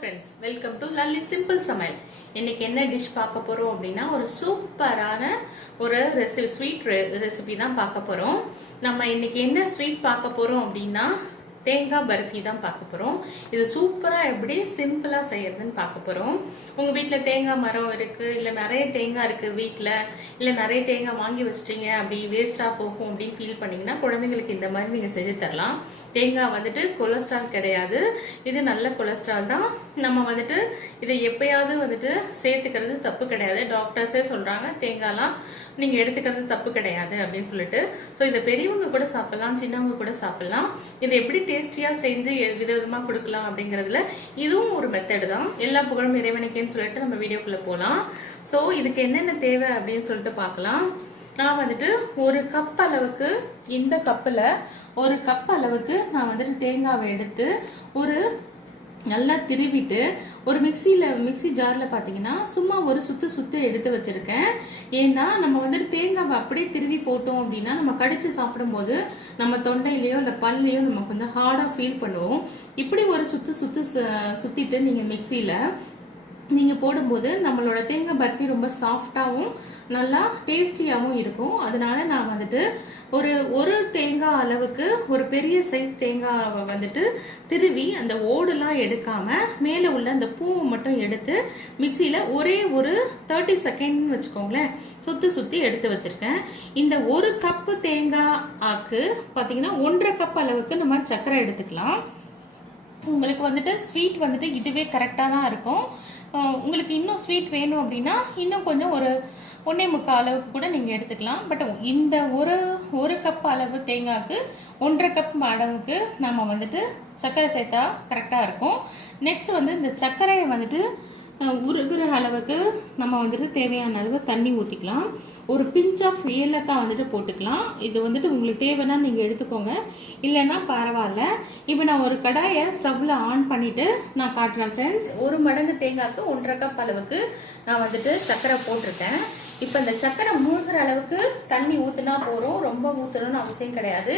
friends, welcome to Lalli Simple Samail. இன்னைக்கு என்ன dish பார்க்க போறோம் அப்படினா ஒரு சூப்பரான ஒரு ஸ்வீட் ரெசிபி தான் பார்க்க போறோம். நம்ம இன்னைக்கு என்ன ஸ்வீட் பார்க்க போறோம் அப்படினா தேங்காய் பர்ஃபி தான் பார்க்க போறோம். இது சூப்பரா எப்படி சிம்பிளா செய்யறதுன்னு பார்க்க போறோம். உங்க வீட்ல தேங்காய் மரம் இருக்கு, இல்ல நிறைய தேங்காய் இருக்கு வீட்ல, இல்ல நிறைய தேங்காய் வாங்கி வச்சிட்டீங்க அப்படி வேஸ்டா போகும் அப்படின்னு ஃபீல் பண்ணீங்கன்னா குழந்தைங்களுக்கு இந்த மாதிரி நீங்க செஞ்சு தரலாம். தேங்காய் வந்துட்டு கொலஸ்ட்ரால் கிடையாது, இது நல்ல கொலஸ்ட்ரால் தான். நம்ம வந்துட்டு இதை எப்பயாவது வந்துட்டு சேர்த்துக்கிறது தப்பு கிடையாது. டாக்டர்ஸே சொல்றாங்க தேங்காய்லாம் நீங்க எடுத்துக்கிறது தப்பு கிடையாது அப்படின்னு சொல்லிட்டு. ஸோ இதை பெரியவங்க கூட சாப்பிடலாம், சின்னவங்க கூட சாப்பிடலாம். இதை எப்படி டேஸ்டியா செஞ்சு விதவிதமா கொடுக்கலாம் அப்படிங்கறதுல இதுவும் ஒரு மெத்தடு தான். எல்லா புகழும் இறைவனுக்கேன்னு சொல்லிட்டு நம்ம வீடியோக்குள்ள போகலாம். ஸோ இதுக்கு என்னென்ன தேவை அப்படின்னு சொல்லிட்டு பார்க்கலாம். நான் வந்துட்டு ஒரு கப் அளவுக்கு, இந்த கப்பில் ஒரு கப் அளவுக்கு நான் வந்துட்டு தேங்காவை எடுத்து ஒரு நல்லா திருவிட்டு ஒரு மிக்சி ஜாரில் பார்த்தீங்கன்னா சும்மா ஒரு சுத்து எடுத்து வச்சிருக்கேன். ஏன்னா நம்ம வந்துட்டு தேங்காவை அப்படியே திருவி போட்டோம் அப்படின்னா நம்ம கடிச்சு சாப்பிடும்போது நம்ம தொண்டையிலையோ இல்லை பல்லையோ நமக்கு வந்து ஹார்டாக ஃபீல் பண்ணுவோம். இப்படி ஒரு சுத்திட்டு நீங்கள் மிக்சியில் நீங்கள் போடும்போது நம்மளோட தேங்காய் பர்ஃபி ரொம்ப சாஃப்டாகவும் நல்லா டேஸ்டியாகவும் இருக்கும். அதனால நான் வந்துட்டு ஒரு தேங்காய் அளவுக்கு ஒரு பெரிய சைஸ் தேங்காவை வந்துட்டு திருவி அந்த ஓடுலாம் எடுக்காம மேலே உள்ள அந்த பூவை மட்டும் எடுத்து மிக்சியில் ஒரே ஒரு 30 செகண்ட்னு வச்சுக்கோங்களேன் சுற்றி எடுத்து வச்சிருக்கேன். இந்த ஒரு கப்பு தேங்காய் ஆக்கு பார்த்தீங்கன்னா 1.5 கப் அளவுக்கு நம்ம சர்க்கரை எடுத்துக்கலாம். உங்களுக்கு வந்துட்டு ஸ்வீட் வந்துட்டு இதுவே கரெக்டாக தான் இருக்கும். உங்களுக்கு இன்னும் ஸ்வீட் வேணும் அப்படின்னா இன்னும் கொஞ்சம் ஒரு 1.25 அளவுக்கு கூட நீங்கள் எடுத்துக்கலாம். பட் இந்த ஒரு கப் அளவு தேங்காய்க்கு 1.5 கப் அளவுக்கு நம்ம வந்துட்டு சர்க்கரை சேர்த்தா கரெக்டாக இருக்கும். நெக்ஸ்ட் வந்து இந்த சர்க்கரையை வந்துட்டு உருகுற அளவுக்கு நம்ம வந்துட்டு தேவையான அளவு தண்ணி ஊற்றிக்கலாம். ஒரு பிஞ்ச் ஆஃப் ஏலக்காய் வந்துட்டு போட்டுக்கலாம். இது வந்துட்டு உங்களுக்கு தேவைன்னா நீங்கள் எடுத்துக்கோங்க, இல்லைன்னா பரவாயில்ல. இப்போ நான் ஒரு கடாயை ஸ்டவ்வில் ஆன் பண்ணிவிட்டு நான் காட்டுறேன் ஃப்ரெண்ட்ஸ். 1 மடங்கு தேங்காய்க்கு 1.5 கப் அளவுக்கு நான் வந்துட்டு சர்க்கரை போட்டிருக்கேன். இப்போ இந்த சர்க்கரை மூழ்கிற அளவுக்கு தண்ணி ஊற்றினா போகிறோம், ரொம்ப ஊற்றணும்னு அவசியம் கிடையாது.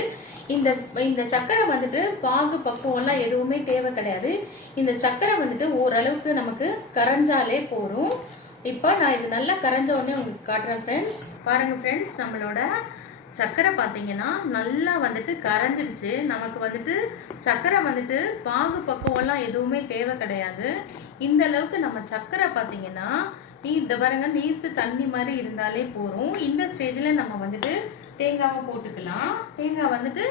இந்த சர்க்கரை வந்துட்டு பாகு பக்குவம்லாம் எதுவுமே தேவை கிடையாது. இந்த சர்க்கரை வந்துட்டு ஓரளவுக்கு நமக்கு கரைஞ்சாலே போகிறோம். இப்போ நான் இது நல்லா கரைஞ்ச உடனே உங்களுக்கு காட்டுறேன் ஃப்ரெண்ட்ஸ். பாருங்க ஃப்ரெண்ட்ஸ், நம்மளோட சர்க்கரை பார்த்தீங்கன்னா நல்லா வந்துட்டு கரைஞ்சிடுச்சு. நமக்கு வந்துட்டு சர்க்கரை வந்துட்டு பாகு பக்குவம்லாம் எதுவுமே தேவை கிடையாது. இந்த அளவுக்கு நம்ம சர்க்கரை பார்த்தீங்கன்னா இந்த பாருங்க நீர்த்து தண்ணி மாதிரி இருந்தாலே போகிறோம். இந்த ஸ்டேஜில் நம்ம வந்துட்டு தேங்காவை போட்டுக்கலாம். தேங்காய் வந்துட்டு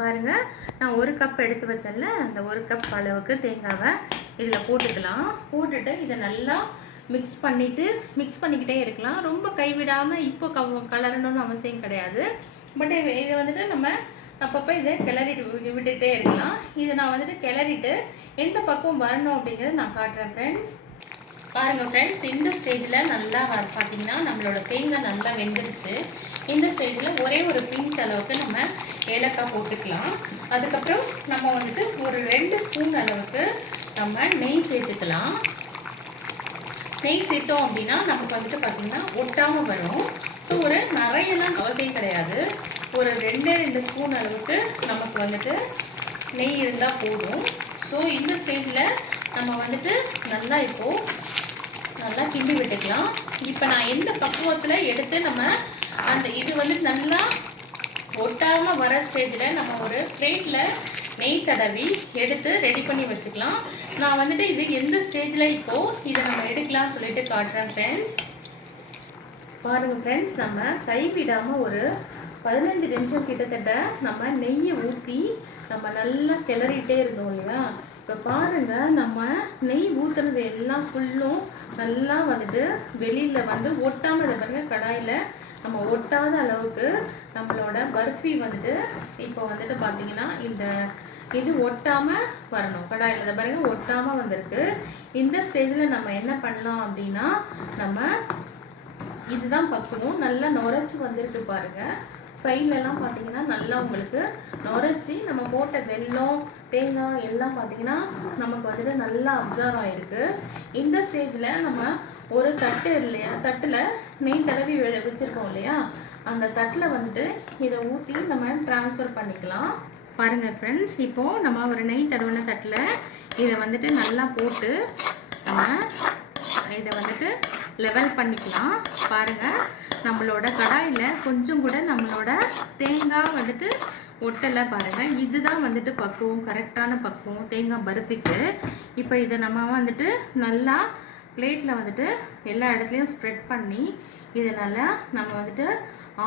பாருங்க நான் 1 கப் எடுத்து வச்சேன்ல, அந்த 1 கப் அளவுக்கு தேங்காவை இதில் போட்டுக்கலாம். போட்டுட்டு இதை நல்லா மிக்ஸ் பண்ணிக்கிட்டே இருக்கலாம். ரொம்ப கைவிடாமல் இப்போ கலரணும்னு அவசியம் கிடையாது. பட் இதை வந்துட்டு நம்ம அப்பப்போ இதை விட்டுட்டே இருக்கலாம். இதை நான் வந்துட்டு கிளறிட்டு எந்த பக்கம் வரணும் அப்படிங்கிறத நான் காட்டுறேன் ஃப்ரெண்ட்ஸ். பாருங்கள் ஃப்ரெண்ட்ஸ், இந்த ஸ்டேஜில் நல்லா பார்த்தீங்கன்னா நம்மளோட தேங்காய் நல்லா வெந்துருச்சு. இந்த ஸ்டேஜில் ஒரே ஒரு பிஞ்ச் அளவுக்கு நம்ம ஏலக்காய் போட்டுக்கலாம். அதுக்கப்புறம் நம்ம வந்துட்டு ஒரு 2 ஸ்பூன் அளவுக்கு நம்ம நெய் சேர்த்துக்கலாம். நெய் சேர்த்தோம் அப்படின்னா நமக்கு வந்துட்டு பார்த்தீங்கன்னா ஒட்டாமல் வரும். ஸோ ஒரு நிறையெல்லாம் அவசியம் கிடையாது, ஒரு 2 ஸ்பூன் அளவுக்கு நமக்கு வந்துட்டு நெய் இருந்தால் போதும். ஸோ இந்த ஸ்டேஜில் நம்ம வந்துட்டு நல்லா நல்லா கிண்டி விட்டுக்கலாம். இப்போ நான் எந்த பக்குவத்தில் எடுத்து நம்ம அந்த இது வந்துட்டு நல்லா ஒட்டாமல் வர ஸ்டேஜில் நம்ம ஒரு பிளேட்டில் நெய் தடவி எடுத்து ரெடி பண்ணி வச்சுக்கலாம். நான் வந்துட்டு இது எந்த ஸ்டேஜில் இப்போது இதை நம்ம எடுக்கலாம்னு சொல்லிட்டு காட்டுறேன் ஃப்ரெண்ட்ஸ். பாருங்கள் ஃப்ரெண்ட்ஸ், நம்ம கைவிடாமல் ஒரு 15 நிமிஷம் கிட்டத்தட்ட நம்ம நெய்யை ஊற்றி நம்ம நல்லா கிளறிட்டே இருந்தோம் இல்லையா. இப்போ பாருங்கள், நம்ம நெய் ஊற்றுறது எல்லாம் ஃபுல்லும் நல்லா வந்துட்டு வெளியில் வந்து ஒட்டாமல் இதை பாருங்கள் கடாயில் நம்ம ஒட்டாத அளவுக்கு நம்மளோட பர்ஃபி வந்துட்டு இப்போ வந்துட்டு பார்த்தீங்கன்னா இது ஒட்டாமல் வரணும். கடாயில் இதை பாருங்கள் ஒட்டாமல் வந்திருக்கு. இந்த ஸ்டேஜில் நம்ம என்ன பண்ணலாம் அப்படின்னா நம்ம இதுதான் பக்குவம். நல்லா நுரைச்சி வந்திருக்கு பாருங்கள். சைட்லலாம் பார்த்தீங்கன்னா நல்லா உங்களுக்கு நுரைச்சி நம்ம போட்ட வெல்லம் தேங்காய் எல்லாம் பார்த்தீங்கன்னா நமக்கு வந்துட்டு நல்லா அப்சர்வ் ஆகிருக்கு. இந்த ஸ்டேஜில் நம்ம ஒரு தட்டு இல்லையா, தட்டில் நெய் தடவி வச்சுருக்கோம் இல்லையா, அந்த தட்டில் வந்துட்டு இதை ஊற்றி நம்ம ட்ரான்ஸ்ஃபர் பண்ணிக்கலாம். பாருங்கள் ஃப்ரெண்ட்ஸ், இப்போது நம்ம ஒரு நெய் தடவின தட்டில் இதை வந்துட்டு நல்லா போட்டு நம்ம இதை வந்துட்டு லெவல் பண்ணிக்கலாம். பாருங்கள், நம்மளோட கடாயில் கொஞ்சம் கூட நம்மளோட தேங்காய் வந்துட்டு ஒட்டலை. பாருங்கள், இதுதான் வந்துட்டு பக்குவம், கரெக்டான பக்குவம் தேங்காய் பர்ஃபிக்கு. இப்போ இதை நம்ம வந்துட்டு நல்லா பிளேட்டில் வந்துட்டு எல்லா இடத்துலையும் ஸ்ப்ரெட் பண்ணி இதை நல்லா நம்ம வந்துட்டு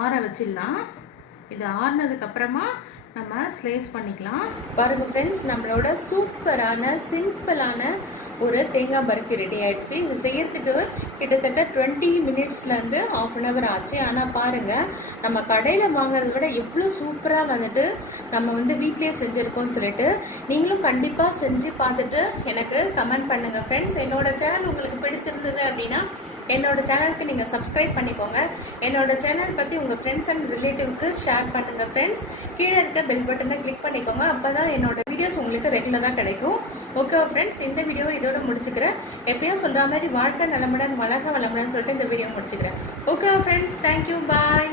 ஆற வச்சிடலாம். இது ஆறுனதுக்கப்புறமா நம்ம ஸ்லைஸ் பண்ணிக்கலாம். பாருங்கள் ஃப்ரெண்ட்ஸ், நம்மளோட சூப்பரான சிம்பிளான ஒரு தேங்காய் பர்ஃபி ரெடி ஆயிடுச்சு. இது செய்யறதுக்கு கிட்டத்தட்ட 20 மினிட்ஸ்லேருந்து ½ அன் ஹவர் ஆச்சு. ஆனால் பாருங்கள், நம்ம கடையில் வாங்குறத விட எவ்வளோ சூப்பராக வந்துட்டு நம்ம வந்து வீட்லேயே செஞ்சுருக்கோம்னு சொல்லிட்டு நீங்களும் கண்டிப்பாக செஞ்சு பார்த்துட்டு எனக்கு கமெண்ட் பண்ணுங்கள் ஃப்ரெண்ட்ஸ். என்னோட சேனல் உங்களுக்கு பிடிச்சிருந்தது அப்படின்னா என்னோட சேனலுக்கு நீங்கள் சப்ஸ்கிரைப் பண்ணிக்கோங்க. என்னோட சேனல் பற்றி உங்கள் ஃப்ரெண்ட்ஸ் அண்ட் ரிலேட்டிவ்க்கு ஷேர் பண்ணுங்கள் ஃப்ரெண்ட்ஸ். கீழே இருக்க பெல் பட்டனை கிளிக் பண்ணிக்கோங்க. அப்போ தான் என்னோட வீடியோஸ் உங்களுக்கு ரெகுலராக கிடைக்கும். ஓகே ஃப்ரெண்ட்ஸ், இந்த வீடியோ இதோட முடிச்சுக்கிறேன். எப்பயும் சொல்கிற மாதிரி வாழ்க்கை நலமுடன் வளர்க வளமுடன் சொல்லிட்டு இந்த வீடியோ முடிச்சுக்கிறேன். ஓகே ஃப்ரெண்ட்ஸ், தேங்க்யூ, பாய்.